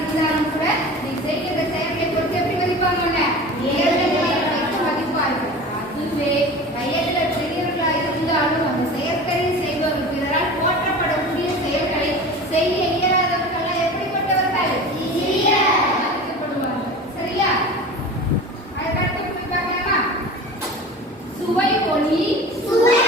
இருந்தாலும் கூட நீ செய்கிற செயலை பொறுத்து எப்படி மதிப்பாங்க மதிப்பார்கள் அதுவே வயதில் பெரியவர்களாக இருந்தாலும் அந்த செயற்கரை செய்பவர் பிறரால் போற்றப்படக்கூடிய செயல்களை செய்ய இயலாதவர்கள் எப்படிப்பட்டவர்கள்? சரியா? அதுக்கு அடுத்து சுவை ஒளி சுவை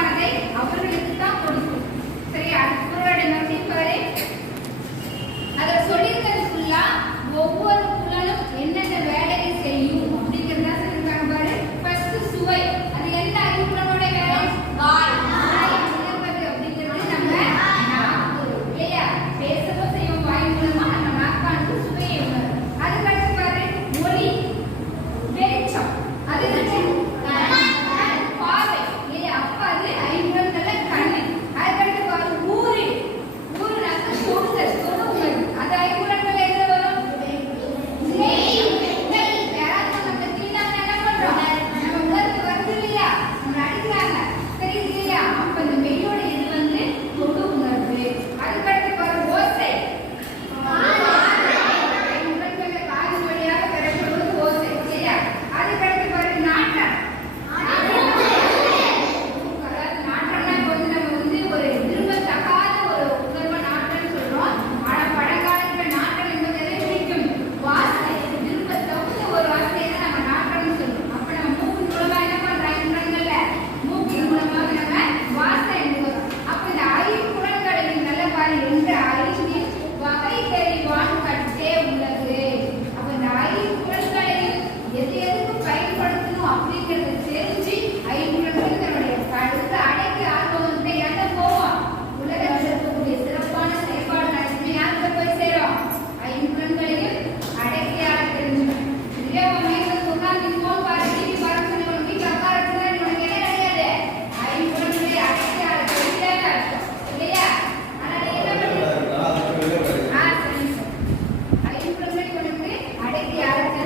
உலகம் அவர்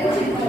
Gracias.